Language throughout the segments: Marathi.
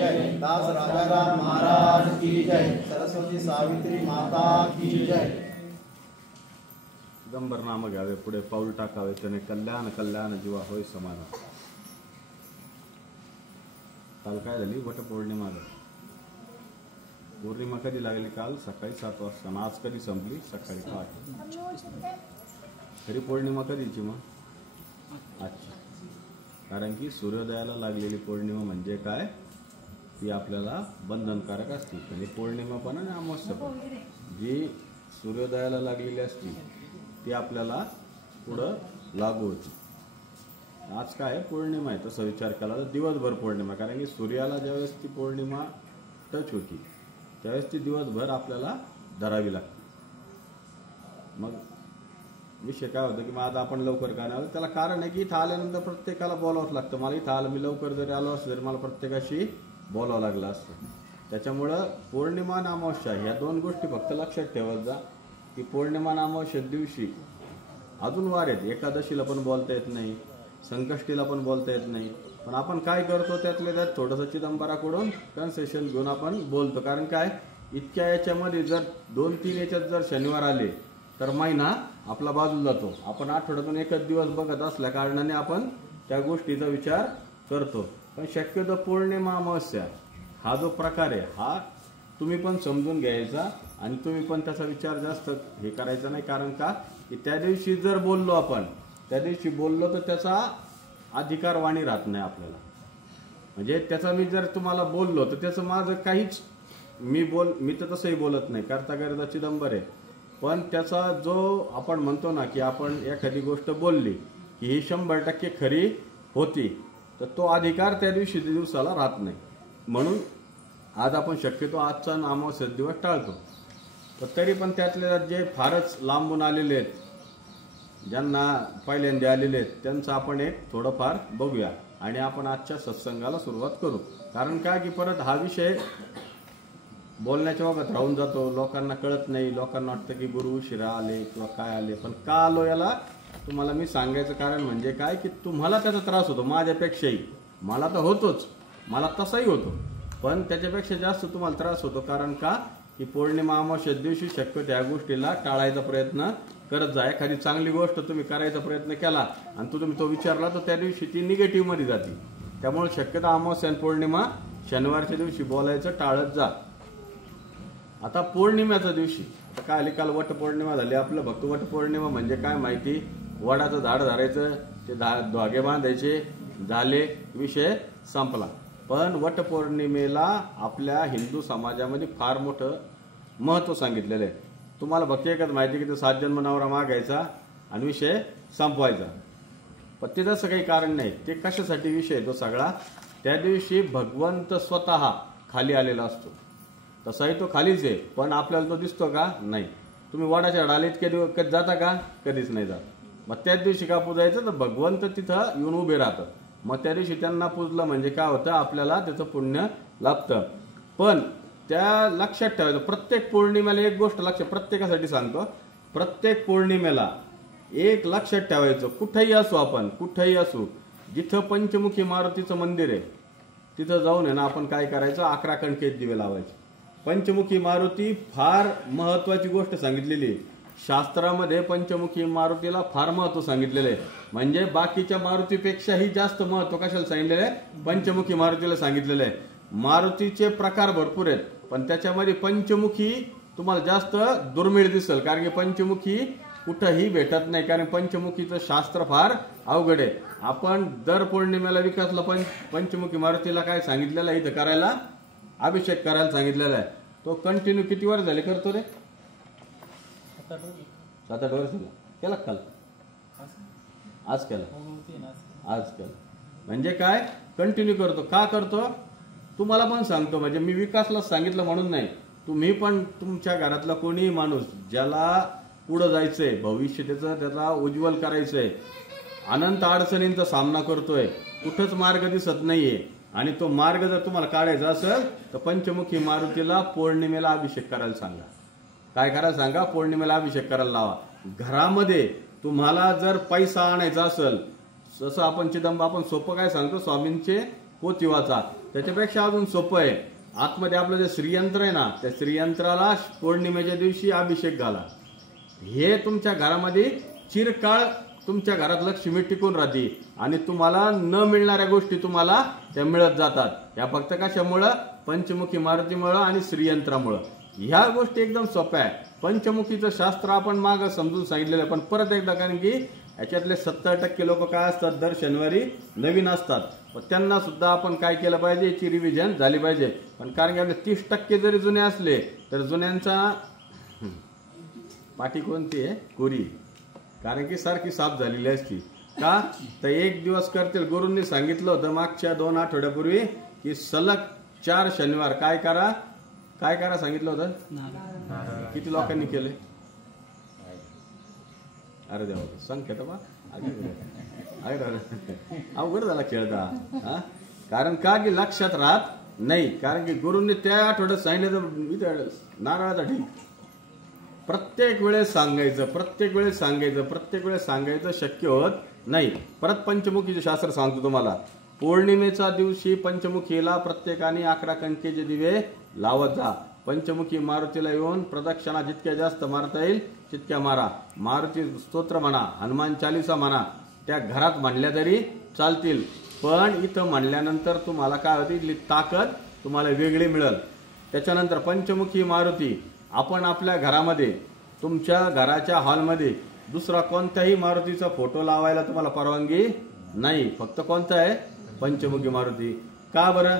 जय, दास राजाराम महाराज की जय, सरस्वती सावित्री माता की जय। दिगंबर नाम घ्यावे, पुढे पाऊल टाकावे, त्याने कल्याण कल्याण जीवा होय समाधान। काल काय झाली? वटपौर्णिमा झाली। पौर्णिमा कधी लागली? काल सकाळी 7 वाजता। आज कधी संपली? सकाळी 8। खरी पौर्णिमा कधीची मग? आजची। कारण की सूर्योदयाला लागलेली पौर्णिमा म्हणजे काय? ती आपल्याला बंधनकारक असते। म्हणजे पौर्णिमा पण आणि अमावस्या पण जी सूर्योदयाला लागलेली असते ती आपल्याला पुढं लागू होती। आज काय पौर्णिमा आहे तसा विचार केला तर दिवसभर पौर्णिमा, कारण की सूर्याला ज्यावेळेस ती पौर्णिमा टच होती त्यावेळेस ती दिवसभर आपल्याला धरावी लागते। मग विषय काय होतं की मग आज आपण लवकर काय नाही, त्याला कारण आहे की इथं आल्यानंतर प्रत्येकाला बोलावंच लागतं। मला इथं आलं, मी लवकर जरी आलो असं तरी मला प्रत्येकाशी बोलावं लागलं असतं। त्याच्यामुळं पौर्णिमा आणि अमावस्या ह्या 2 गोष्टी फक्त लक्षात ठेवत जा की पौर्णिमा आणि अमावस्या दिवशी अजून वार आहेत। एकादशीला पण बोलता येत नाही, संकष्टीला पण बोलता येत नाही, पण आपण काय करतो त्यातल्या त्यात थोडंसं चिदंबराकडून कन्सेशन घेऊन आपण बोलतो। कारण काय इतक्या याच्यामध्ये जर 2-3 याच्यात जर शनिवार आले तर महिना आपला बाजूला जातो। आपण आठवड्यातून एकच दिवस बघत असल्या कारणाने आपण त्या गोष्टीचा विचार करतो। पण शक्यतो पौर्णिमा अमावस्या हा जो प्रकार आहे हा तुम्ही पण समजून घ्यायचा आणि तुम्ही पण त्याचा विचार जास्त हे करायचा नाही। कारण का की त्या दिवशी जर बोललो आपण, त्या दिवशी बोललो तर त्याचा अधिकार वाणी राहत नाही आपल्याला। म्हणजे त्याचा मी जर तुम्हाला बोललो तर त्याचं माझं काहीच मी तर तसंही बोलत नाही, करता करता चिदंबर आहे। पण त्याचा जो आपण म्हणतो ना की आपण एखादी गोष्ट बोलली की ही 100% खरी होती तर तो अधिकार त्या दिवसाला राहत नाही। म्हणून आज आपण शक्यतो आजचा अमावस्या दिवस टाळतो। तर तरी पण त्यातले जे फारच लांबून आलेले आहेत, ज्यांना पहिल्यांदा आलेले आहेत, त्यांचं आपण एक थोडंफार बघूया आणि आपण आजच्या सत्संगाला सुरुवात करू। कारण काय की परत हा विषय बोलण्याच्या बाबत राहून जातो, लोकांना कळत नाही, लोकांना वाटतं की गुरु उशिरा आले किंवा काय आले। पण का आलो याला तुम्हाला मी सांगायचं कारण म्हणजे काय की तुम्हाला त्याचा त्रास होतो, माझ्यापेक्षाही। मला तर होतोच, मला तसाही होतो, पण त्याच्यापेक्षा जास्त तुम्हाला त्रास होतो। कारण का की पौर्णिमा अमावस्या दिवशी शक्यतो त्या गोष्टीला टाळायचा प्रयत्न करत जा। एखादी चांगली गोष्ट तुम्ही करायचा प्रयत्न केला आणि तुम्ही तो विचारला तर त्या दिवशी ती निगेटिव्ह मध्ये जाते। त्यामुळे शक्यतो अमावस्या आणि पौर्णिमा शनिवारच्या दिवशी बोलायचं टाळत जा। आता पौर्णिमेच्या दिवशी आता काय आली, काल वटपौर्णिमा झाली। आपलं भक्त वटपौर्णिमा म्हणजे काय माहिती? वडाचं झाड धरायचं, ते धागे बांधायचे, झाले, विषय संपला। पण वटपौर्णिमेला आपल्या हिंदू समाजामध्ये फार मोठं महत्त्व सांगितलेलं आहे। तुम्हाला भक्त एकच माहिती की तो 7 जन्म नवरा मागायचा आणि विषय संपवायचा, पण ते तसं काही कारण नाही। ते कशासाठी विषय तो सगळा? त्या दिवशी भगवंत स्वतः खाली आलेला असतो। तसाही तो खालीच आहे, पण आपल्याला तो दिसतो का? नाही। तुम्ही वडाच्या झाडाला इतके दिवस जाता का? कधीच नाही जात। मग त्याच दिवशी का पूजायचं तर भगवंत तिथं येऊन उभे राहतात। मग त्या दिवशी त्यांना पूजलं म्हणजे काय होतं? आपल्याला त्याचं पुण्य लाभतं। पण त्या लक्षात ठेवायचं, प्रत्येक पौर्णिमेला एक गोष्ट प्रत्येकासाठी सांगतो, प्रत्येक पौर्णिमेला एक लक्षात ठेवायचं, कुठेही असू आपण, कुठेही असू, जिथं पंचमुखी मारुतीचं मंदिर आहे तिथं जाऊन आहे ना आपण काय करायचं? 11 कणकेत दिवे लावायचे। पंचमुखी मारुती फार महत्वाची गोष्ट सांगितलेली आहे शास्त्रामध्ये। पंचमुखी मारुतीला फार महत्व सांगितलेलं आहे, म्हणजे बाकीच्या मारुतीपेक्षाही जास्त महत्व कशाला सांगितलेलं आहे? पंचमुखी मारुतीला सांगितलेलं आहे। मारुतीचे प्रकार भरपूर आहेत, पण त्याच्यामध्ये पंचमुखी तुम्हाला जास्त दुर्मिळ दिसेल, कारण की पंचमुखी कुठंही भेटत नाही। कारण पंचमुखीचं शास्त्र फार अवघड आहे। आपण दर पौर्णिमेला विकासला पंचमुखी मारुतीला काय सांगितलेलं आहे? इथं करायला, अभिषेक करायला सांगितलेला आहे। तो कंटिन्यू किती वर्ष झाले करतो रे? 7-8 वर्ष झाला। केला काल? आज केला? आज केला म्हणजे काय? कंटिन्यू करतो। का करतो? तुम्हाला पण सांगतो, म्हणजे मी विकासला सांगितलं म्हणून नाही, तुम्ही पण तुमच्या घरातला कोणीही माणूस ज्याला पुढे जायचंय, भविष्य त्याचा उज्ज्वल करायचंय, अनंत अडचणींचा सामना करतोय, कुठंच मार्ग दिसत नाहीये, आणि तो मार्ग जर तुम्हाला काढायचा असेल तर पंचमुखी मारुतीला पौर्णिमेला अभिषेक करायला सांगा। काय करायला सांगा? पौर्णिमेला अभिषेक करायला लावा। घरामध्ये तुम्हाला जर पैसा आणायचा असेल, जसं आपण सोपं काय सांगतो, स्वामींचे पोथी वाचा, त्याच्यापेक्षा अजून सोपं आहे. आतमध्ये आपलं जे श्रीयंत्र आहे ना, त्या श्रीयंत्राला पौर्णिमेच्या दिवशी अभिषेक घाला. हे तुमच्या घरामध्ये चिरकाळ तुमच्या घरात लक्ष्मी टिकून राहते आणि तुम्हाला न मिळणाऱ्या गोष्टी तुम्हाला त्या मिळत जातात. या फक्त कशामुळं? पंचमुखी मारुतीमुळं आणि श्रीयंत्रामुळं. ह्या गोष्टी एकदम सोप्या आहे. पंचमुखीचं शास्त्र आपण मागं समजून सांगितलेलं आहे, पण परत एकदा, कारण की याच्यातले 70% लोक काय असतात, दर शनिवारी नवीन असतात. पण त्यांना सुद्धा आपण काय केलं पाहिजे, याची रिव्हिजन झाली पाहिजे. पण कारण की आपले 30% जरी जुने असले तर जुन्यांचा पाठी कोणती आहे? कोरी. कारण की सारखी साफ झालेली असती. का तर एक दिवस करतील. गुरूंनी सांगितलं होतं मागच्या 2 आठवड्यापूर्वी की सलग 4 शनिवार काय करा सांगितलं होतं. किती लोकांनी केले? अरे देवा, संख्या तर अवघड झाला खेळता. कारण का की लक्षात राहत नाही. कारण की गुरूंनी त्या आठवड्यात सांगितलं नारळाचा ठीक प्रत्येक वेळेस सांगायचं शक्य होत नाही. परत पंचमुखीचे शास्त्र सांगतो तुम्हाला. पौर्णिमेचा दिवशी पंचमुखीला प्रत्येकाने 11 कणकेचे दिवे लावत जा. पंचमुखी मारुतीला येऊन प्रदक्षिणा जितक्या जास्त मारता येईल तितक्या मारा. मारुती स्तोत्र म्हणा, हनुमान चालीसा म्हणा, त्या घरात म्हणल्या तरी चालतील. पण इथं म्हणल्यानंतर तुम्हाला काय होती, इथली ताकद तुम्हाला वेगळी मिळेल. त्याच्यानंतर पंचमुखी मारुती आपण आपल्या घरामध्ये, तुमच्या घराच्या हॉलमध्ये दुसरा कोणताही मारुतीचा फोटो लावायला तुम्हाला परवानगी नाही. फक्त कोणता आहे? पंचमुखी मारुती. का बरं?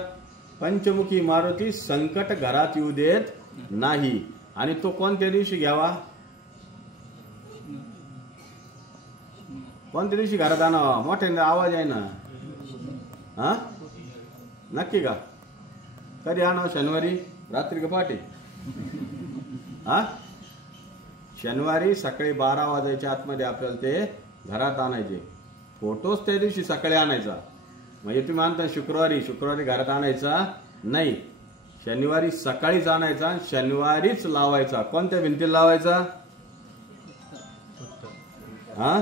पंचमुखी मारुती संकट घरात येऊ देत नाही. आणि तो कोणत्या दिवशी घ्यावा? कोणत्या दिवशी घरात आणावा? मोठ्या आवाज आहे ना. हा, नक्की का? कधी आणावं? शनिवारी रात्री का पहाटे? हा, शनिवारी सकाळी 12 वाजायच्या आतमध्ये आपल्याला ते घरात आणायचे. फोटोच त्या दिवशी सकाळी आणायचा. म्हणजे तुम्ही म्हणता शुक्रवारी घरात आणायचा नाही. शनिवारी सकाळीच आणायचा, शनिवारीच लावायचा. कोणत्या भिंतीला लावायचा? हा,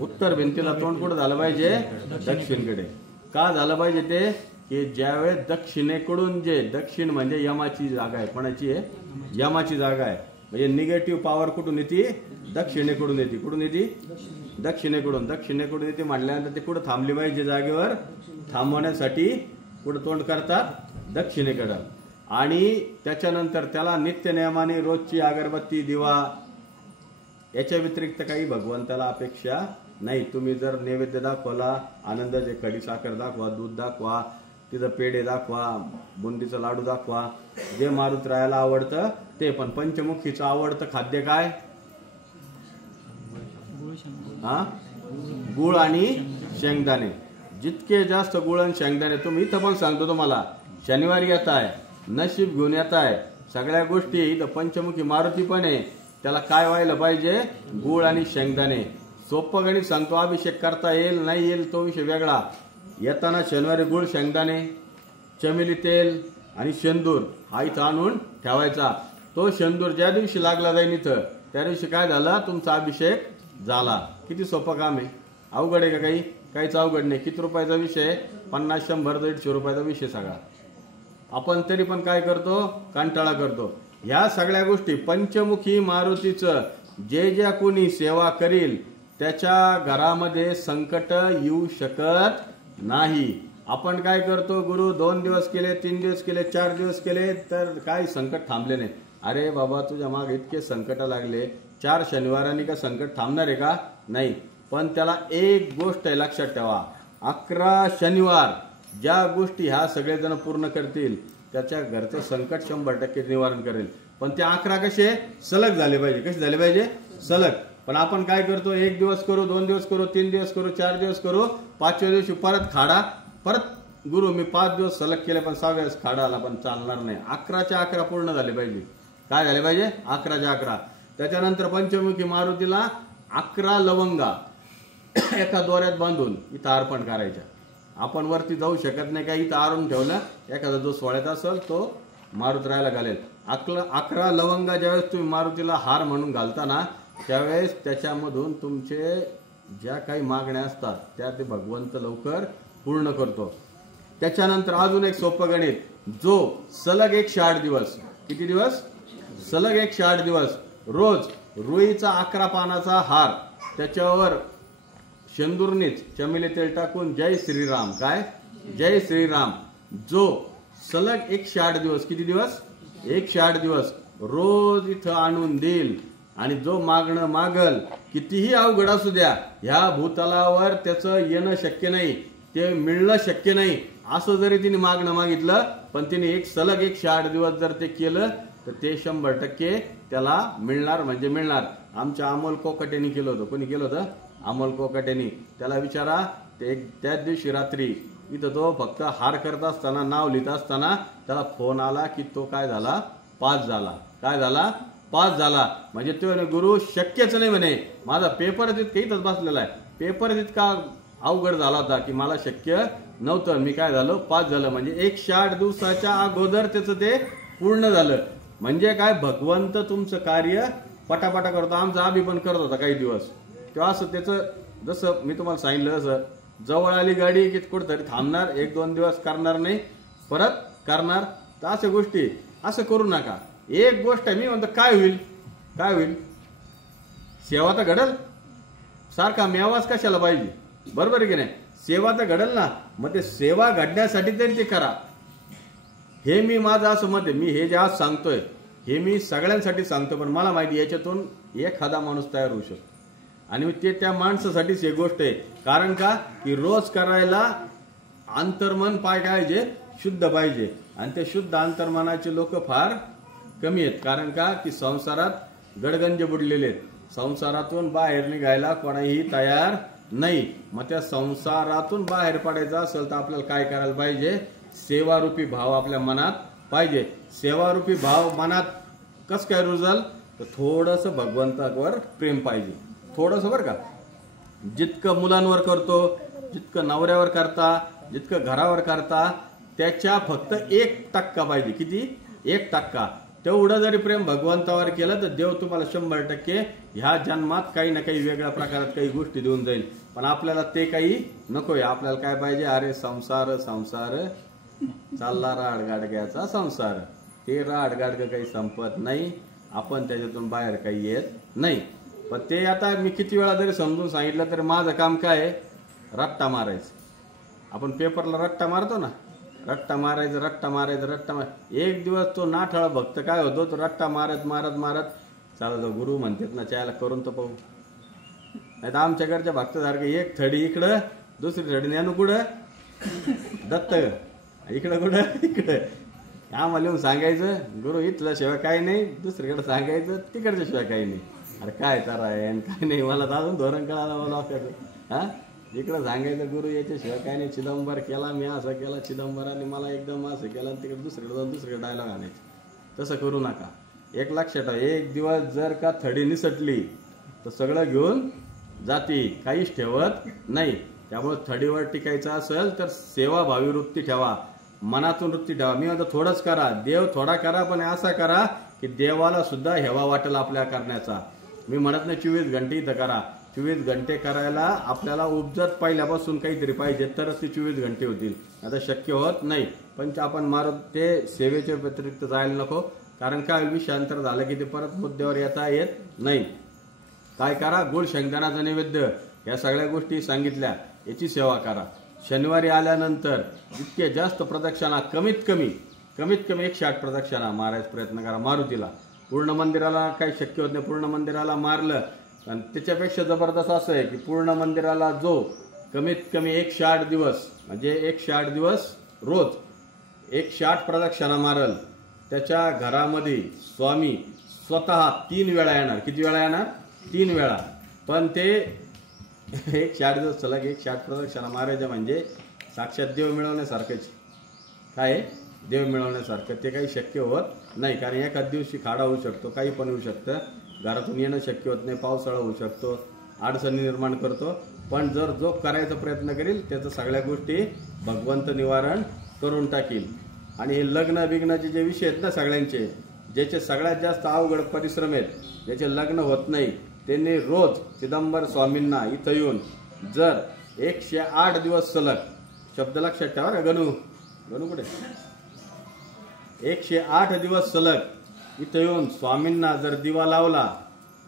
उत्तर भिंतीला. तोंड कुठं झालं पाहिजे? दक्षिणकडे. का झालं पाहिजे ते? की ज्यावेळेस दक्षिणेकडून, जे दक्षिण म्हणजे यमाची जागा आहे. कोणाची आहे? यमाची जागा आहे. म्हणजे निगेटिव्ह पॉवर कुठून येते? दक्षिणेकडून येते. कुठून येते? दक्षिणेकडून येते. म्हटल्यानंतर ते कुठं थांबली पाहिजे? जागेवर थांबवण्यासाठी कुठं तोंड करतात? दक्षिणेकडं. आणि त्याच्यानंतर त्याला नित्य नियमाने रोजची अगरबत्ती, दिवा, याच्या व्यतिरिक्त काही भगवंताला अपेक्षा नाही. तुम्ही जर नैवेद्य दाखवला, आनंदाचे खडी साखर दाखवा, दूध दाखवा, तिथं पेढे दाखवा, बुंदीचा लाडू दाखवा, जे मारुतरायाला आवडतं ते. पण पंचमुखीचं आवडतं खाद्य काय? हा, गुळ आणि शेंगदाणे. जितके जास्त गुळ आणि शेंगदाणे. तुम्ही इथं पण सांगतो तुम्हाला, शनिवारी येत आहे, नशीब घेऊन येत आहे, सगळ्या गोष्टी इथं पंचमुखी मारुती पण आहे. त्याला काय व्हायला पाहिजे? गुळ आणि शेंगदाणे. सोपं गणित सांगतो. अभिषेक करता येईल नाही येईल तो विषय वेगळा. येताना शनिवारी गुळ, शेंगदाणे, चमेली तेल आणि शेंदूर हा इथं आणून ठेवायचा. तो शेंदूर ज्या दिवशी लागला जाईल इथं, त्या दिवशी काय झालं? तुमचा अभिषेक झाला. किती सोपं काम आहे. अवघड आहे का काही? काहीच अवघड नाही. किती रुपयाचा विषय? 50, 100, 150 रुपयाचा विषय सगळा. आपण तरी पण काय करतो? कंटाळा करतो. ह्या सगळ्या गोष्टी पंचमुखी मारुतीचं जे कोणी सेवा करील त्याच्या घरामध्ये संकट येऊ शकत नाही. आपण काय करतो? गुरु 2 दिवस केले, 3 दिवस केले, 4 दिवस केले, तर काय संकट थांबले नाही. अरे बाबा, तुझ्या मागे इतके संकट लागले, 4 शनिवारांनी का संकट थांबणार आहे का? नाही. पण त्याला एक गोष्ट आहे, लक्षात ठेवा. 11 शनिवार ज्या गोष्टी ह्या सगळेजण पूर्ण करतील त्याच्या घरचं संकट 100% निवारण करेल. पण ते 11 कसे? सलग झाले पाहिजे. कसे झाले पाहिजे? सलग. पण आपण काय करतो? 1 दिवस करू, 2 दिवस करू, 3 दिवस करू, 4 दिवस करू, 5व्या दिवशी परत खाडा. परत गुरु मी 5 दिवस सलग केले पण 6व्या दिवस खाडा आला. पण चालणार नाही. 11च्या 11 पूर्ण झाले पाहिजे. काय झाले पाहिजे? 11च्या 11. त्याच्यानंतर पंचमुखी मारुतीला 11 लवंगा एका दोऱ्यात बांधून इथं अर्पण करायच्या. आपण वरती जाऊ शकत नाही का? इथं आणून ठेवलं. एखादा जो सोहळ्यात असेल तो मारुतरायाला घालेल. 11 लवंगा ज्यावेळेस तुम्ही मारुतीला हार म्हणून घालता ना, त्यावेळेस त्याच्यामधून तुमचे ज्या काही मागण्या असतात त्या ते भगवंत लवकर पूर्ण करतो. त्याच्यानंतर अजून एक सोपं गणित, जो सलग 108 दिवस, किती दिवस? सलग 108 दिवस रोज रुईचा 11 पानाचा हार, त्याच्यावर शेंदुर्णीच चमेली तेल टाकून जय श्रीराम, काय जय श्रीराम, जो सलग 108 दिवस, किती दिवस? 108 दिवस रोज इथं आणून देईल, आणि जो मागणं मागल, कितीही अवघड असू द्या, ह्या भूतलावर त्याचं येणं शक्य नाही, ते मिळणं शक्य नाही, असं जरी तिने मागणं मागितलं, पण तिने सलग 108 दिवस जर ते केलं तर ते 100% त्याला मिळणार म्हणजे मिळणार. आमच्या अमोल कोकाटेनी केलं होतं. कोणी केलं होतं? अमोल कोकाटेनी. त्याला विचारा, ते त्याच दिवशी रात्री इथं तो फक्त हार करत असताना, नाव लिहित असताना त्याला फोन आला की तो काय झाला? पास झाला. काय झाला? पास झाला. म्हणजे तो गुरु शक्यच नाही म्हणे, माझा पेपर इथंच बसलेला आहे, पेपर इतका अवघड झाला होता की मला शक्य नव्हतं, मी काय झालो? पास झालं. म्हणजे 108 दिवसाच्या अगोदर त्याचं ते पूर्ण झालं. म्हणजे काय, भगवंत तुमचं कार्य पटापटा करतो. आमचा अभि पण करत होता काही दिवस, तेव्हा असं त्याचं, जसं मी तुम्हाला सांगितलं, जसं जवळ आली गाडी की कुठंतरी थांबणार, 1-2 दिवस करणार नाही, परत करणार. तर अशा गोष्टी असं करू नका. एक गोष्ट आहे, मी म्हणतो काय होईल? काय होईल? सेवा तर घडल, सारखा मेवाच कशाला पाहिजे? बरोबर आहे की नाही? सेवा तर घडल ना. मग ते सेवा घडण्यासाठी तरी ते करा. हे मी माझं असं मत आहे. मी हे जे आज सांगतोय हे मी सगळ्यांसाठी सांगतो, पण मला माहिती याच्यातून एखादा माणूस तयार होऊ शकतो, आणि ते त्या माणसासाठीच हे गोष्ट आहे. कारण का, की रोज करायला अंतर्मन पाहिजे, शुद्ध पाहिजे, आणि ते शुद्ध अंतर्मनाचे लोक फार कमी आहेत. कारण का, की संसारात गडगंज बुडलेले आहेत. संसारातून बाहेर निघायला कोणाही तयार नाही. मग त्या संसारातून बाहेर पडायचं असेल तर आपल्याला काय करायला पाहिजे? सेवारूपी भाव आपल्या मनात पाहिजे. सेवारूपी भाव मनात कसं काय रुजल? तर थोडंसं भगवंतावर प्रेम पाहिजे, थोडंसं, बरं का. जितकं मुलांवर करतो, जितकं नवऱ्यावर करता, जितकं घरावर करता, त्याच्या फक्त 1% पाहिजे. किती? 1%. तेवढं जरी प्रेम भगवंतावर केलं तर देव तुम्हाला 100% ह्या जन्मात काही ना काही वेगळ्या प्रकारात काही गोष्टी देऊन जाईल. पण आपल्याला ते काही नकोय. आपल्याला काय पाहिजे? अरे संसार संसार चालला राडगाडग्याचा संसार. ते राडगाडगं काही संपत नाही, आपण त्याच्यातून बाहेर काही येत नाही. पण ते आता मी किती वेळा जरी समजून सांगितलं तरी माझं काम काय आहे? रट्टा मारायचं. आपण पेपरला रट्टा मारतो ना, रट्टा मारायचं, रट्टा मारायचं, रट्टा मार. एक दिवस तो नाठाळ भक्त काय होतो, तो रट्टा मारत मारत मारत चालतो. गुरु म्हणतात ना, चायला करून तर पाहू. नाही तर आमच्याकडच्या भक्तासारखं एक थडी इकडं, दुसरी थडी नेणू कुठं? दत्त इकडं, कुठं? इकडं. आम्हाला येऊन सांगायचं गुरु इथल्या शिवाय काही नाही, दुसरीकडे सांगायचं तिकडच्या शिवाय काही नाही. अरे काय तर आहे आणि काय नाही, मला तर अजून धोरण कळालं मला वाटतं. हा, इकडं सांगायचं गुरु याच्याशिवाय काय नाही, चिदंबर केला, मी असं केला, चिदंबराने मला एकदम असं केलं, आणि तिकडे दुसरीकडे जाऊन दुसरीकडे डायलॉग आणायचं. तसं करू नका. एक लक्षात ठेवा, एक दिवस जर का थडी निसटली तर सगळं घेऊन जाती, काहीच ठेवत नाही. त्यामुळे थडीवर टिकायचं असेल तर सेवाभावी वृत्ती ठेवा, मनातून वृत्ती ठेवा. मी म्हणतो थोडंच करा, देव थोडा करा, पण असा करा की देवाला सुद्धा हेवा वाटेल आपल्या करण्याचा. मी म्हणत नाही 24 घंटे इथं करा. 24 घंटे करायला आपल्याला उपजत पहिल्यापासून काहीतरी पाहिजे, तरच ते 24 घंटे होतील. आता शक्य होत नाही. पण आपण मारत ते सेवेच्या व्यतिरिक्त जायला नको. कारण काय, विषयांतर झालं की ते परत मुद्द्यावर येता येत नाही. काय करा? गुळ शेंगदाण्याचा नैवेद्य, या सगळ्या गोष्टी सांगितल्या, याची सेवा करा. शनिवारी आल्यानंतर जितके जास्त प्रदक्षिणा, कमीत कमी 108 प्रदक्षिणा मारायचा प्रयत्न करा. मारुतीला, पूर्ण मंदिराला काही शक्य होत नाही, पूर्ण मंदिराला मारलं. आणि त्याच्यापेक्षा जबरदस्त असं आहे की पूर्ण मंदिराला जो कमीत कमी 108 दिवस, म्हणजे 108 दिवस रोज 108 प्रदक्षिणा मारल, त्याच्या घरामध्ये स्वामी स्वतः 3 वेळा येणार. किती वेळा येणार? 3 वेळा. पण ते 108 दिवस सलग 108 प्रदक्षिणा मारायच्या म्हणजे साक्षात देव मिळवण्यासारखंच. काय? देव मिळवण्यासारखं. ते काही शक्य होत नाही, कारण एखाद दिवशी खाडा होऊ शकतो, काही पण होऊ शकतं, घरातून येणं शक्य होत नाही, पावसाळा होऊ शकतो, अडचणी निर्माण करतो. पण जर जो करायचा प्रयत्न करेल त्याचं सगळ्या गोष्टी भगवंत निवारण करून टाकील. आणि हे लग्न बिग्नाचे जे विषय आहेत ना सगळ्यांचे, ज्याचे सगळ्यात जास्त अवघड परिश्रम आहेत, ज्याचे लग्न होत नाही, त्यांनी रोज चिदंबर स्वामींना इथं येऊन जर 108 दिवस सलग, शब्द लक्षात ठेवा का गणू, गणू कुठे 108 दिवस सलग इथं येऊन स्वामींना जर दिवा लावला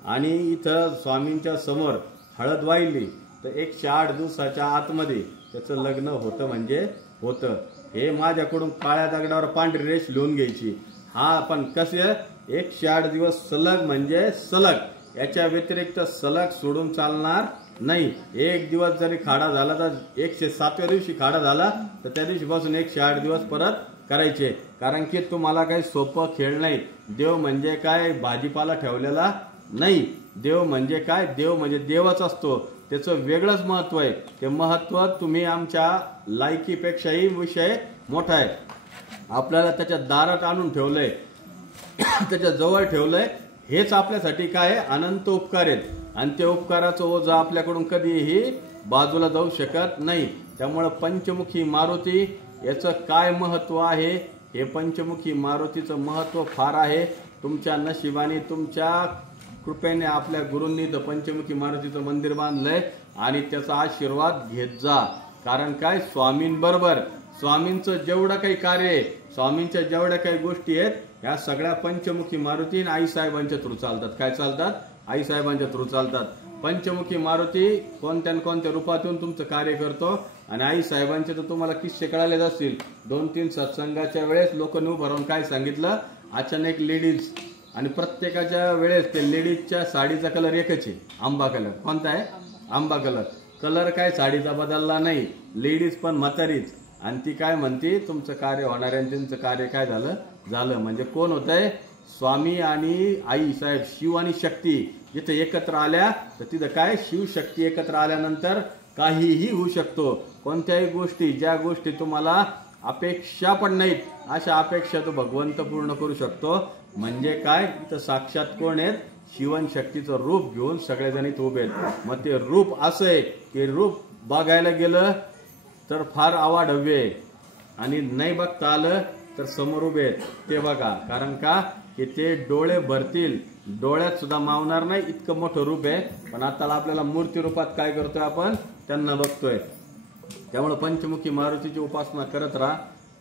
आणि इथं स्वामींच्या समोर हळद वाहिली तर 108 दिवसाच्या आतमध्ये त्याचं लग्न होतं म्हणजे होतं. हे माझ्याकडून काळ्या दगडावर पांढरी रेष लिहून घ्यायची. हा पण कसे 108 दिवस सलग म्हणजे सलग, याच्या व्यतिरिक्त सलग सोडून चालणार नाही. एक दिवस जरी खाडा झाला तर 107व्या दिवशी खाडा झाला तर त्या दिवशीपासून 108 दिवस परत करायचे. कारण की तुम्हाला काही सोपं खेळ नाही. देव म्हणजे काय भाजीपाला ठेवलेला नाही. देव म्हणजे काय, देव म्हणजे देवच असतो. त्याचं वेगळंच महत्व आहे. ते महत्व तुम्ही आमच्या लायकीपेक्षाही विषय मोठा आहे. आपल्याला त्याच्या दारात आणून ठेवलंय, त्याच्या जवळ ठेवलंय, हेच आपल्यासाठी काय अनंत उपकार आहेत. आणि ते उपकाराचं ओझं आपल्याकडून कधीही बाजूला जाऊ शकत नाही. त्यामुळं पंचमुखी मारुती याचं काय महत्व आहे, हे पंचमुखी मारुतीचं महत्व फार आहे. तुमच्या नशिबाने तुमच्या कृपेने आपल्या गुरूंनी तर पंचमुखी मारुतीचं मंदिर बांधलंय आणि त्याचा आशीर्वाद घेत जा. कारण काय स्वामींबरोबर स्वामींचं जेवढं काही कार्य आहे, स्वामींच्या जेवढ्या काही गोष्टी आहेत, ह्या सगळ्या पंचमुखी मारुती आणि आईसाहेबांच्या थ्रू चालतात. काय चालतात? आईसाहेबांच्या थ्रू चालतात. पंचमुखी मारुती कोणत्या कोणत्या रूपातून तुमचं कार्य करतो आणि आईसाहेबांचे तर तुम्हाला किस्से कळालेच असतील. 2-3 सत्संगाच्या वेळेस लोकांनी उभं राहून काय सांगितलं, अचानक लेडीज आणि प्रत्येकाच्या वेळेस ते लेडीजच्या साडीचा कलर एकच आहे, आंबा कलर. कोणता आहे? आंबा कलर. कलर काय साडीचा बदलला नाही, लेडीज पण म्हातारीच. आणि ती काय म्हणते, तुमचं कार्य होणाऱ्यांचं कार्य काय झालं झालं. म्हणजे कोण होत आहे? स्वामी आणि आई साहेब, शिव आणि शक्ती जिथे एकत्र आल्या तर तिथं काय शिवशक्ती एकत्र आल्यानंतर काहीही होऊ शकतो. कोणत्याही गोष्टी, ज्या गोष्टी तुम्हाला अपेक्षा पण नाहीत, अशा अपेक्षा तो भगवंत पूर्ण करू शकतो. म्हणजे काय, इथं साक्षात कोण आहेत? शिवन शक्तीचं रूप घेऊन सगळेजण इथं उभे आहेत. मग ते रूप असं आहे की रूप बघायला गेलं तर फार अवाढव्य आहे आणि नाही बघता आलं तर समोर उभे आहेत ते बघा. कारण का की ते डोळे भरतील, डोळ्यात सुद्धा मावणार नाही इतकं मोठं रूप आहे. पण आता आपल्याला मूर्ती रूपात काय करतोय आपण, त्यांना बघतोय. त्यामुळे पंचमुखी मारुतीची उपासना करत राहा.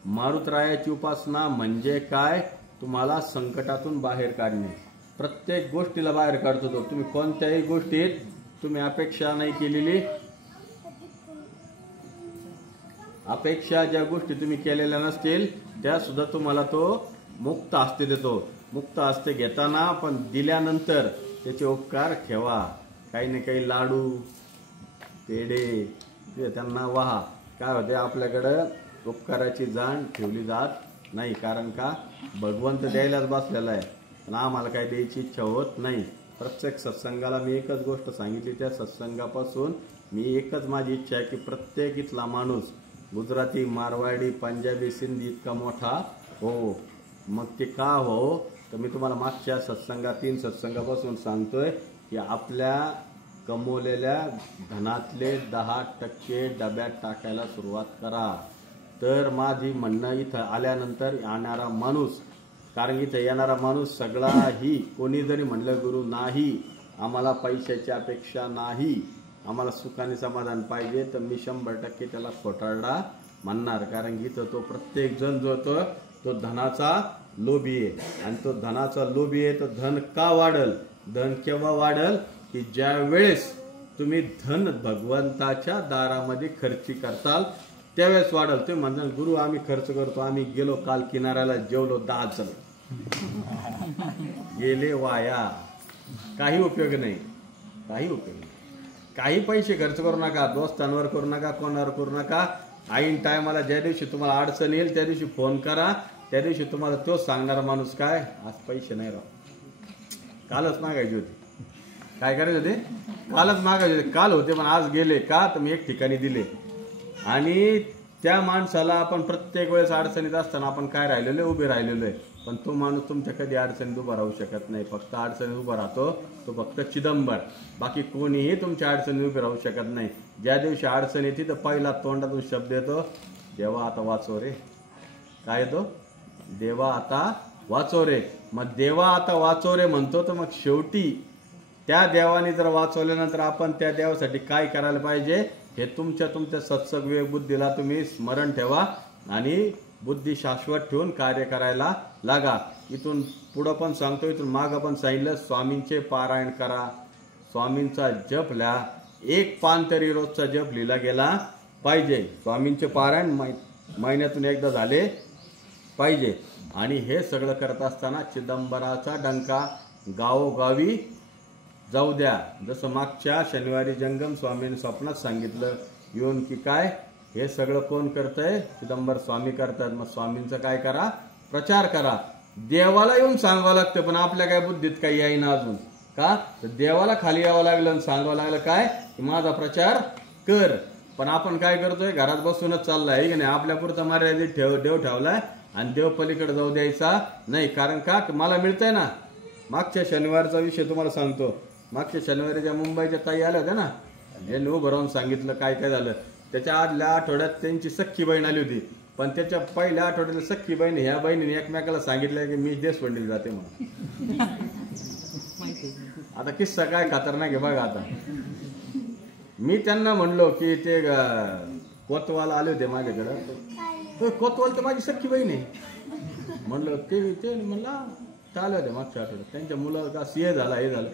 मारुतरायाची उपासना म्हणजे काय, तुम्हाला संकटातून बाहेर काढणे. प्रत्येक गोष्टीला बाहेर काढतो तो. तुम्ही कोणत्याही गोष्टीत तुम्ही अपेक्षा नाही केलेली, अपेक्षा ज्या गोष्टी तुम्ही केलेल्या नसतील त्या सुद्धा तुम्हाला तो मुक्त हस्ते देतो. मुक्त हस्ते घेताना पण दिल्यानंतर त्याचे उपकार ठेवा. काही ना काही लाडू पेढे त्यांना वाहा. काय होते, आपल्याकडं उपकाराची जाण ठेवली जात नाही. कारण का भगवंत द्यायलाच बसलेला आहे, पण आम्हाला काही द्यायची इच्छा होत नाही. प्रत्येक सत्संगाला मी एकच गोष्ट सांगितली, त्या सत्संगापासून मी एकच माझी इच्छा आहे की प्रत्येक इथला माणूस गुजराती, मारवाडी, पंजाबी, सिंधी इतका मोठा हो. मग ते का हो, तर मी तुम्हाला मागच्या 3 सत्संगापासून सांगतोय की आपल्या कमवलेल्या धनातले 10% डब्यात टाकायला सुरुवात करा. तर माझी म्हणणं, इथं आल्यानंतर येणारा माणूस, कारण इथं येणारा माणूस सगळाही कोणी जरी म्हणलं गुरु नाही, आम्हाला पैशाची अपेक्षा नाही, आम्हाला सुखाने समाधान पाहिजे, तर मी 100% त्याला खोटारडा म्हणणार. कारण की तो प्रत्येक जण जो तो धनाचा लोभी आहे. आणि तो धनाचा लोभी आहे. तो धन का वाढल, धन केव्हा वाढल की ज्या वेळेस तुम्ही धन भगवंताच्या दारामध्ये खर्ची करताल त्यावेळेस वाढल. तुम्ही म्हणता गुरु आम्ही खर्च करतो, आम्ही गेलो काल किनाऱ्याला जेवलो 10 जण, गेले वाया, काही उपयोग नाही, काही उपयोग नाही. काही पैसे खर्च करू नका, दोस्तांवर करू नका, कोणावर करू नका. ऐन टायमाला ज्या दिवशी तुम्हाला अडचण येईल त्या दिवशी फोन करा. त्या दिवशी तुम्हाला तोच सांगणारा माणूस काय, आज पैसे नाही राव, कालच मागायचे होते. काय करायचे होते? कालच मागायचे होते. काल होते पण आज गेले का, तर मी एक ठिकाणी दिले. आणि त्या माणसाला आपण प्रत्येक वेळेस अडचणीत असताना आपण काय राहिलेलो आहे, उभे राहिलेलो आहे. पण तो माणूस तुमच्या कधी अडचणीत उभा राहू शकत नाही. फक्त अडचणीत उभा राहतो तो फक्त चिदंबर. बाकी कोणीही तुमच्या अडचणीत उभे राहू शकत नाही. ज्या दिवशी अडचण येते तर पहिला तोंडातून शब्द येतो, देवा आता वाचव रे. काय येतो? देवा आता वाचव रे. मग देवा आता वाचव रे म्हणतो, तर मग शेवटी त्या देवाने जर वाचवल्यानंतर आपण त्या देवासाठी काय करायला पाहिजे हे तुमच्या सत्संग विवेक बुद्धीला तुम्ही स्मरण ठेवा. आणि बुद्धी शाश्वत ठेवून कार्य करायला लागा. इथून पुढं पण सांगतो, इथून मागं पण सांगितलं, स्वामींचे पारायण करा, स्वामींचा जप लिहा, एक पान तरी रोजचा जप लिहिला गेला पाहिजे. स्वामींचे पारायण महिन्यातून एकदा झाले पाहिजे. आणि हे सगळं करत असताना चिदंबराचा डंका गावोगावी जाऊ द्या. जसं मागच्या शनिवारी जंगम स्वामींनी स्वप्नात सांगितलं येऊन की काय हे सगळं कोण करतंय, चिदंबर स्वामी करतात. मग स्वामींचं काय करा, प्रचार करा. देवाला येऊन सांगावं लागतं, पण आपल्या काय बुद्धीत काही येईना अजून. का तर देवाला खाली यावं लागलं आणि सांगावं लागलं काय की माझा प्रचार कर. पण आपण काय करतोय, घरात बसूनच चाललाय आहे की नाही. आपल्या पुरता मर्यादित देव ठेवलाय आणि देव पलीकडे जाऊ द्यायचा नाही. कारण का मला मिळतंय ना. मागच्या शनिवारचा विषय तुम्हाला सांगतो. मागच्या शनिवारी ज्या मुंबईच्या ताई आल्या होत्या ना, यांनी उभं राहून सांगितलं काय काय झालं. त्याच्या आदल्या आठवड्यात त्यांची सख्खी बहीण आली होती, पण त्याच्या पहिल्या आठवड्याला सख्खी बहीण ह्या बहिणीने एकमेकाला सांगितलं की मी देशवंडीला जाते म्हणून. आता किस्सा काय खतरनाक आहे बघा. आता मी त्यांना म्हणलो की ते कोतवाल आले होते माझ्याकडं. कोतवाल तर माझी सख्खी बहीण आहे म्हणलं. ते म्हणला चालू होते मागच्या आठवड्यात त्यांच्या मुलं का सीए झाला, हे झालं.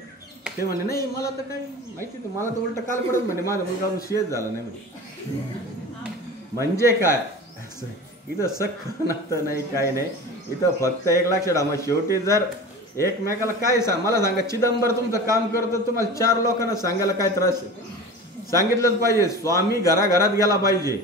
ते म्हणे नाही मला तर काही माहिती नाही, मला तर उलट काल पडत म्हणे माझा मुलगा अजून सीएच झाला नाही म्हणे. म्हणजे काय इथं सख्ख नातं नाही, काय नाही. इथं फक्त एक लक्षात ठेवा, शेवटी जर एकमेकाला काय मला सांगा, चिदंबर तुमचं काम करतो, तुम्हाला 4 लोकांना सांगायला काय त्रास आहे. सांगितलंच पाहिजे. स्वामी घराघरात गेला पाहिजे,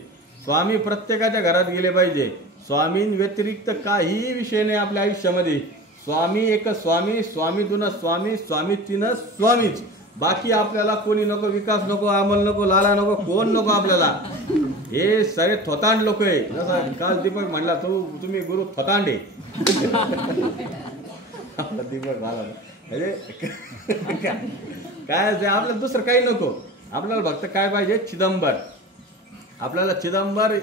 स्वामी प्रत्येकाच्या घरात गेले पाहिजे. स्वामींव्यतिरिक्त काहीही विषय नाही आपल्या आयुष्यामध्ये. स्वामी एक स्वामी, स्वामी दुन स्वामी, स्वामी तीन स्वामीच. बाकी आपल्याला कोणी नको, विकास नको, अमल नको, लाला नको, कोण नको आपल्याला. हे सगळे थोतांड लोक आहे. जसं काल दीपक म्हणला तुम्ही गुरु थोतांडे. आपला दीपक झाला काय आपल्याला दुसरं काही नको. आपल्याला फक्त काय पाहिजे, चिदंबर. आपल्याला चिदंबर.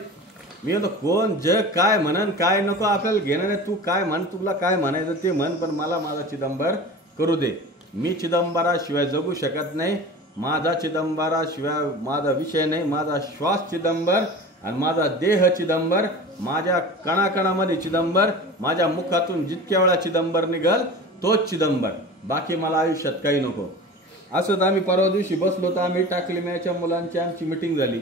मी म्हणतो कोण जग काय म्हणन काय नको आपल्याला घेणं नाही. तू काय म्हण, तुला काय म्हणायचं ते म्हण, पण मला माझा चिदंबर करू दे. मी चिदंबराशिवाय जगू शकत नाही. माझा चिदंबराशिवाय माझा विषय नाही. माझा श्वास चिदंबर आणि माझा देह चिदंबर. माझ्या कणाकणामध्ये चिदंबर. माझ्या मुखातून जितक्या वेळा चिदंबर निघल तोच चिदंबर. बाकी मला आयुष्यात काही नको. असंच आम्ही परवा दिवशी बसलो तर आम्ही टाकलिम्याच्या मुलांची आमची मिटिंग झाली.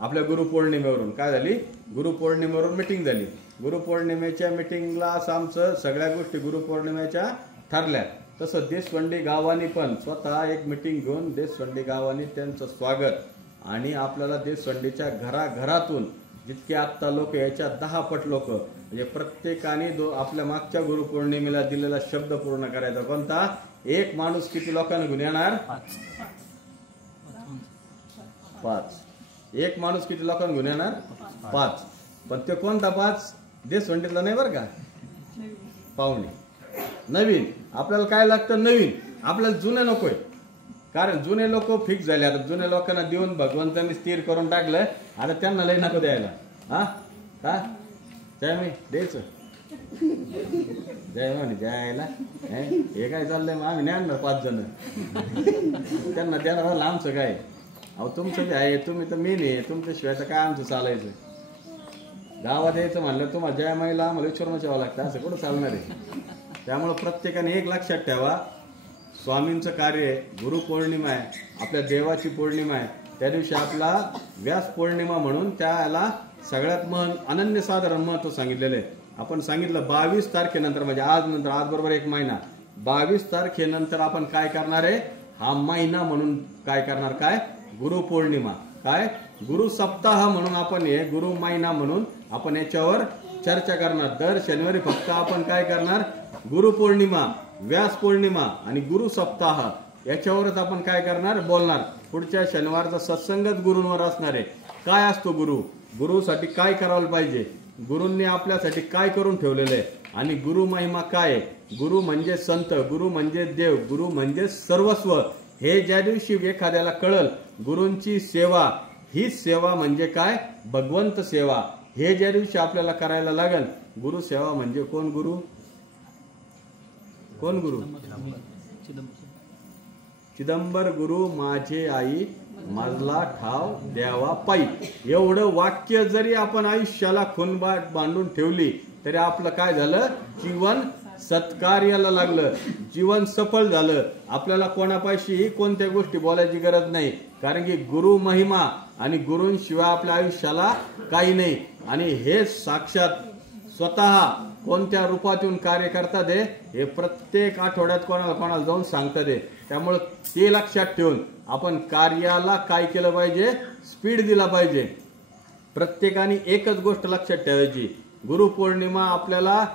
आपल्या गुरुपौर्णिमेवरून काय झाली, गुरुपौर्णिमेवरून मिटिंग झाली. गुरुपौर्णिमेच्या मिटिंगला असं आमचं सगळ्या गोष्टी गुरुपौर्णिमेच्या ठरल्या. तसं देशवंडी गावानी पण स्वतः एक मिटिंग घेऊन देशवंडी गावानी त्यांचं स्वागत आणि आपल्याला देशवंडीच्या घराघरातून जितके आत्ता लोक याच्या 10 पट लोक म्हणजे प्रत्येकाने आपल्या मागच्या गुरुपौर्णिमेला दिलेला शब्द पूर्ण करायचा. कोणता? एक माणूस किती लोकांना घेऊन येणार? 5. एक माणूस किती लोकांना घेऊन येणार? 5. पण ते कोणता 5? देशवंडीतला नाही बरं का, पाहुणे. नवीन आपल्याला काय लागतं? नवीन. आपल्याला जुने नकोय. कारण जुने लोक फिक्स झाले. आता जुन्या लोकांना देऊन भगवंतांनी स्थिर करून टाकलं. आता त्यांना लय नको द्यायला. हा का जय मी द्यायचं जय म्हणे द्यायला. हे काय चाललंय मग आम्ही नाही 5 जण त्यांना देणार. आमचं काय? अहो तुमचं बी आहे, तुम्ही तर मेन आहे. तुमच्याशिवाय तर काय आमचं चालायचं. गावात यायचं म्हणलं तुम्हाला जय माईला आम्हाला विचारूनच यावं लागतं. असं कुठं चालणार आहे? त्यामुळं प्रत्येकाने एक लक्षात ठेवा, स्वामींचं कार्य आहे. गुरुपौर्णिमा आहे, आपल्या देवाची पौर्णिमा आहे. त्या दिवशी आपला व्यास पौर्णिमा म्हणून त्याला सगळ्यात अनन्यसाधारण महत्व सांगितलेलं आहे. आपण सांगितलं 22 तारखेनंतर म्हणजे आज नंतर, आज बरोबर 1 महिना, 22 तारखेनंतर आपण काय करणार आहे? हा महिना म्हणून काय करणार? काय? गुरुपौर्णिमा. काय? गुरु सप्ताह म्हणून आपण हे गुरु महिना म्हणून आपण याच्यावर चर्चा करणार. दर शनिवारी फक्त आपण काय करणार? गुरुपौर्णिमा, व्यास पौर्णिमा आणि गुरु सप्ताह याच्यावरच आपण काय करणार? बोलणार. पुढच्या शनिवारचा सत्संगच गुरूंवर असणार आहे. काय असतो गुरु? गुरुसाठी काय करायला पाहिजे? गुरूंनी आपल्यासाठी काय करून ठेवलेलं आहे आणि गुरु महिमा काय आहे? गुरु म्हणजे संत, गुरु म्हणजे देव, गुरु म्हणजे सर्वस्व. हे ज्या दिवशी एखाद्याला कळल गुरूंची सेवा हीच सेवा म्हणजे काय? भगवंत सेवा. हे ज्या दिवशी आपल्याला करायला लागल गुरु सेवा म्हणजे कोण गुरु? कोण गुरु? चिदंबर गुरु माझे आई मजला ठाव द्यावा पायी. एवढं वाक्य जरी आपण आयुष्याला खूनबाट बांधून ठेवली तरी आपलं काय झालं, जीवन सत्कार्याला लागलं, जीवन सफल झालं. आपल्याला कोणापाशी कोणत्या गोष्टी बोलायची गरज नाही, कारण की गुरु महिमा आणि गुरूंशिवाय आपल्या आयुष्याला काही नाही. आणि हे साक्षात स्वतः कोणत्या रूपातून कार्य करतात हे प्रत्येक आठवड्यात कोणाला जाऊन सांगतात. त्यामुळे ते लक्षात ठेवून आपण कार्याला काय केलं पाहिजे, स्पीड दिला पाहिजे. प्रत्येकाने एकच गोष्ट लक्षात ठेवायची, गुरुपौर्णिमा आपल्याला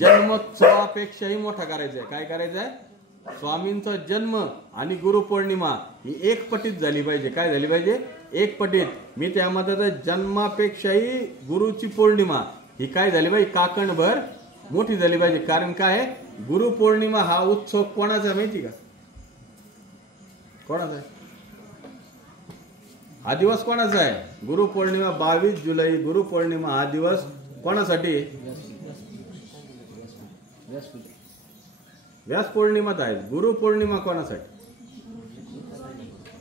जन्मोत्सवापेक्षाही मोठा करायचा आहे. काय करायचं आहे, स्वामींचा जन्म आणि गुरुपौर्णिमा ही एकपटीत झाली पाहिजे. काय झाली पाहिजे, एकपटीत. मी त्यामध्ये जन्मापेक्षाही गुरुची पौर्णिमा ही काय झाली पाहिजे, काकणभर मोठी झाली पाहिजे. कारण काय, गुरुपौर्णिमा हा उत्सव कोणाचा माहिती का, कोणाचा आहे हा दिवस, कोणाचा आहे गुरुपौर्णिमा. 22 जुलै गुरुपौर्णिमा हा दिवस कोणासाठी, व्यास पौर्णिमात आहे. गुरुपौर्णिमा कोणासाठी,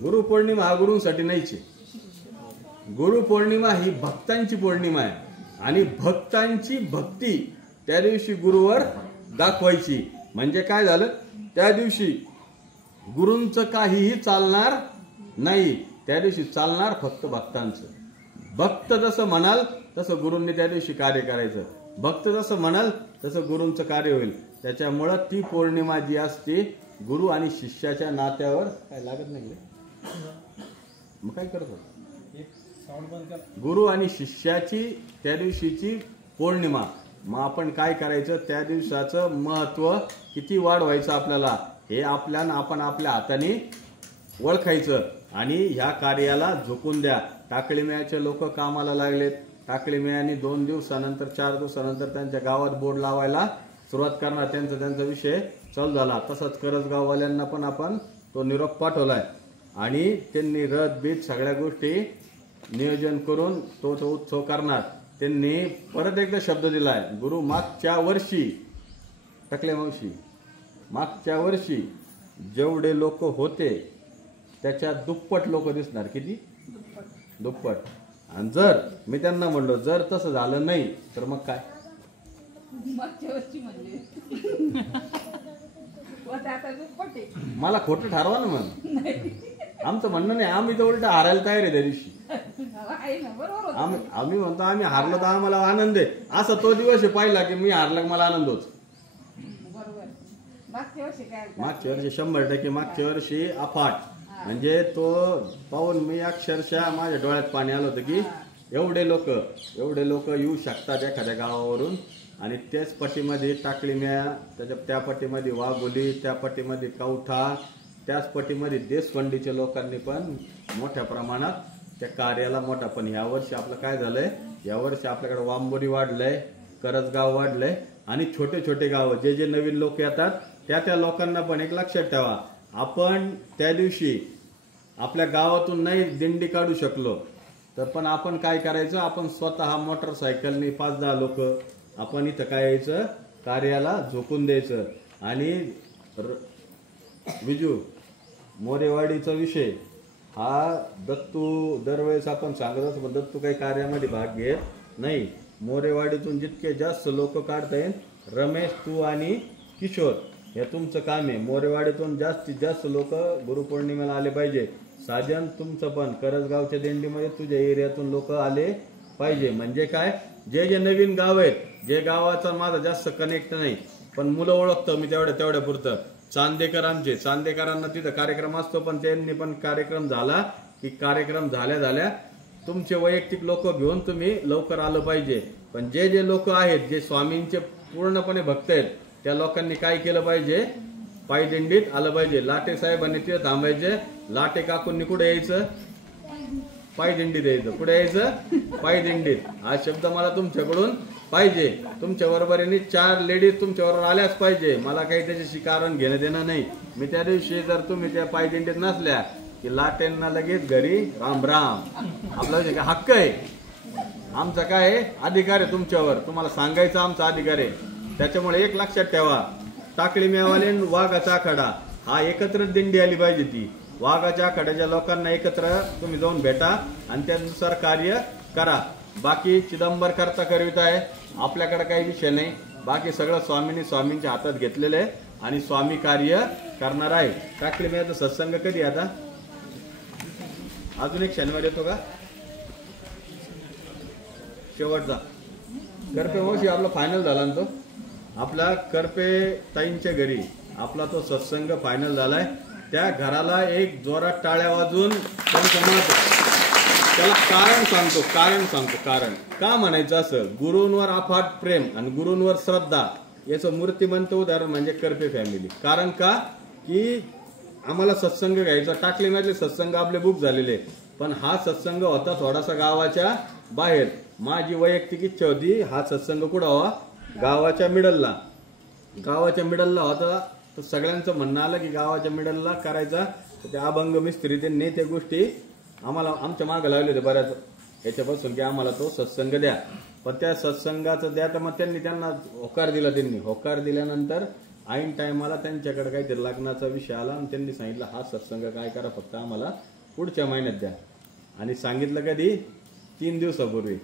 गुरुपौर्णिमा हा गुरूंसाठी नाहीच. गुरुपौर्णिमा ही भक्तांची पौर्णिमा आहे आणि भक्तांची भक्ती त्या दिवशी गुरुवर दाखवायची. म्हणजे काय झालं, त्या दिवशी गुरूंचं काहीही चालणार नाही, त्या दिवशी चालणार फक्त भक्तांचं. भक्त जसं म्हणाल तसं गुरूंनी त्या दिवशी कार्य करायचं, भक्त जसं म्हणाल तसं गुरूंचं कार्य होईल. त्याच्यामुळं ती पौर्णिमा जी असते गुरु आणि शिष्याच्या नात्यावर काय लागत नाही, मग काय करतो, गुरु आणि शिष्याची त्या दिवशीची पौर्णिमा. मग आपण काय करायचं, त्या दिवसाचं महत्व किती वाढवायचं आपल्याला हे आपण आपल्या हाताने ओळखायचं आणि ह्या कार्याला झोकून द्या. टाकळी मेळ्याचे लोक कामाला लागलेत. टाकळी मेळ्याने 2 दिवसानंतर 4 दिवसानंतर त्यांच्या गावात बोर्ड लावायला सुरुवात करणार, त्यांचा विषय चालू झाला. तसंच करजगाववाल्यांना पण आपण तो निरोप पाठवलाय आणि त्यांनी रथ बीत सगळ्या गोष्टी नियोजन करून तो उत्सव करणार. त्यांनी परत एकदा शब्द दिलाय, गुरु मागच्या वर्षी, टकले मावशी, मागच्या वर्षी जेवढे लोक होते त्याच्या दुप्पट लोक दिसणार. किती, दुप्पट. आणि जर मी त्यांना म्हणलो जर तसं झालं नाही तर मग काय, मला खोटं ठरवा ना. मग आमचं म्हणणं नाही, आम्ही तर उलट हारायला तयार आहे त्या दिवशी. आम्ही म्हणतो आम्ही हारलो तर आम्हाला आनंद आहे, असा तो दिवस पाहिला की मी हारला मला आनंद होतो. मागच्या वर्षी 100% मागच्या वर्षी अफाट, म्हणजे तो पाहून मी अक्षरशः माझ्या डोळ्यात पाणी आलं होतं की एवढे लोक येऊ शकतात एखाद्या गावावरून. आणि त्याच पट्टीमध्ये टाकळी मेळा, त्या पट्टीमध्ये वाघोली, त्या पट्टीमध्ये कवठा, त्याच पट्टीमध्ये देशवंडीच्या लोकांनी पण मोठ्या प्रमाणात त्या कार्याला मोठा. पण यावर्षी आपलं काय झालंय, यावर्षी आपल्याकडे वांबोरी वाढलंय, करजगाव वाढलंय आणि छोटे छोटे गाव जे नवीन लोक येतात त्या लोकांना पण एक लक्षात ठेवा, आपण त्या दिवशी आपल्या गावातून नाही दिंडी काढू शकलो तर पण आपण काय करायचं, आपण स्वतः मोटरसायकलनी 5-10 लोक आपण इथं काय यायचं, कार्याला झोकून द्यायचं. आणि विजू मोरेवाडीचा विषय हा दत्तू दरवेळेस आपण सांगत असतो, पण दत्तू काही कार्यामध्ये भाग घेत नाही. मोरेवाडीतून जितके जास्त लोक काढता येईल, रमेश, तू आणि किशोर हे तुमचं काम आहे. मोरेवाडीतून जास्तीत जास्त लोक गुरुपौर्णिमेला आले पाहिजे. साजन तुमचं पण करजगावच्या दिंडीमध्ये तुझ्या एरियातून लोक आले पाहिजे. म्हणजे काय, जे नवीन गाव आहेत, जे गावाचा माझा जास्त कनेक्ट नाही पण मुलं ओळखतो मी तेवढ्या पुरतं. चांदेकरांना तिथं कार्यक्रम असतो, पण त्यांनी पण कार्यक्रम झाला की कार्यक्रम झाल्या तुमचे वैयक्तिक लोक घेऊन तुम्ही लवकर आलं पाहिजे. पण जे लोक आहेत, जे स्वामींचे पूर्णपणे भक्त आहेत, त्या लोकांनी काय केलं पाहिजे, पायदिंडीत आलं पाहिजे. लाटे साहेबांनी तिथं थांबायचे, लाटे काकूंनी कुठे यायचं, पायदिंडीत यायचं. कुठे यायचं, पायदिंडीत. हा शब्द मला तुमच्याकडून पाहिजे. तुमच्या बरोबरीने 4 लेडीज तुमच्याबरोबर आल्याच पाहिजे. मला काही त्याच्याशी कारण घेणं देणं नाही. मी त्या दिवशी जर तुम्ही त्या पायदिंडीत नसल्या की लाटेंना लगेच घरी राम राम. आपला हक्क आहे, आमचा काय अधिकार आहे तुमच्यावर, तुम्हाला सांगायचा आमचा अधिकार आहे. त्याच्यामुळे एक लक्षात ठेवा, टाकळी मेवाले वाघाचा आखाडा हा एकत्र दिंडी आली पाहिजे. ती वाघाच्या कड्याच्या लोकांना एकत्र तुम्ही जाऊन भेटा आणि त्यानुसार कार्य करा. बाकी चिदंबर करता करीत आहे, आपल्याकडे काही विषय नाही. बाकी सगळं स्वामींच्या हातात घेतलेलं आहे आणि स्वामी कार्य करणार आहे. टाकली मी आता सत्संग कधी आता अजून एक शनिवार येतो का शेवटचा करपे मावशी आपला फायनल झाला ना तो आपला करपे ताईंच्या घरी आपला तो सत्संग फायनल झालाय. त्या घराला एक जोरात टाळ्या वाजून त्याला कारण सांगतो कारण का म्हणायचं असं. गुरूंवर अफाट प्रेम आणि गुरूंवर श्रद्धा याचं मूर्तिमंत उदाहरण म्हणजे करपे फॅमिली. कारण का की आम्हाला सत्संग घ्यायचा टाकलीमधले सत्संग आपले बुक झालेले, पण हा सत्संग होता थोडासा गावाच्या बाहेर. माझी वैयक्तिक इच्छा होती हा सत्संग कुठं व्हावा, गावाच्या मिडलला होता. तर सगळ्यांचं म्हणणं आलं की गावाच्या मिडलला करायचा. तर त्या अभंग मिस्त्री त्यांनी त्या गोष्टी आम्हाला आमच्या मागे लावले होते बऱ्याच याच्यापासून की आम्हाला तो सत्संग द्या. पण त्या सत्संगाचं द्या तर मग त्यांना होकार दिला. त्यांनी होकार दिल्यानंतर ऐन टायमाला त्यांच्याकडे काहीतरी लग्नाचा विषय आला आणि त्यांनी सांगितलं हा सत्संग काय करा फक्त आम्हाला पुढच्या महिन्यात द्या. आणि सांगितलं कधी 3 दिवसापूर्वी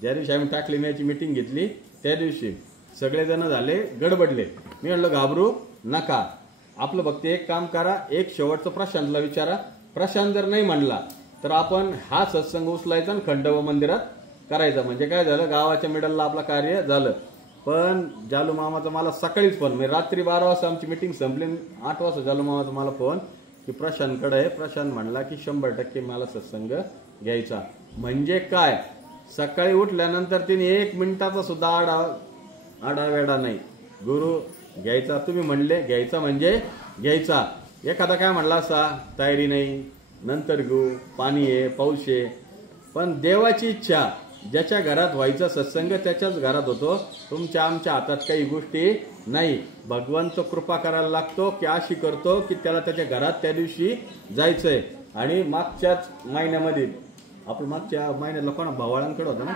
ज्या दिवशी आम्ही टाकली मॅची मीटिंग घेतली त्या दिवशी सगळेजण झाले गडबडले. मी म्हणलं घाबरू नका, आपलं फक्त एक काम करा, एक शेवटचं प्रशांतला विचारा. प्रशांत जर नाही म्हणला तर आपण हा सत्संग उचलायचा आणि खंडोबा मंदिरात करायचा. म्हणजे काय झालं गावाच्या मिडलला आपलं कार्य झालं. पण जालू मामाचा मला सकाळीच फोन म्हणजे रात्री 12 वाजता आमची मीटिंग संपली 8 वाजता जालू मामाचा मला फोन की प्रशांतकडे आहे. प्रशांत म्हणला की 100% मला सत्संग घ्यायचा. म्हणजे काय सकाळी उठल्यानंतर तिने 1 मिनिटाचा सुद्धा आडावेडा नाही. गुरु घ्यायचा तुम्ही म्हणले घ्यायचा म्हणजे घ्यायचा. एखादा काय म्हणला असा तयारी नाही नंतर घेऊ पाणी आहे पाऊस आहे. पण देवाची इच्छा ज्याच्या घरात व्हायचा सत्संग त्याच्याच घरात होतो. तुमच्या आमच्या हातात काही गोष्टी नाही. भगवंत कृपा करायला लागतो की अशी करतो की त्याला त्याच्या घरात त्या दिवशी जायचंय. आणि मागच्याच महिन्यामध्ये आपण मागच्या महिन्यात लोकांना भवाळांकडे होता ना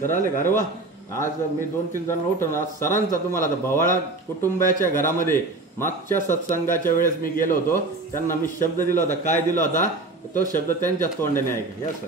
सर आले का? अरे वा, आज मी 2-3 जण उठवून आज सरांचा तुम्हाला भवाळा कुटुंबाच्या घरामध्ये मागच्या सत्संगाच्या वेळेस मी गेलो होतो. त्यांना मी शब्द दिला होता. काय दिला होता तो शब्द त्यांच्याच तोंडाने ऐका. या सर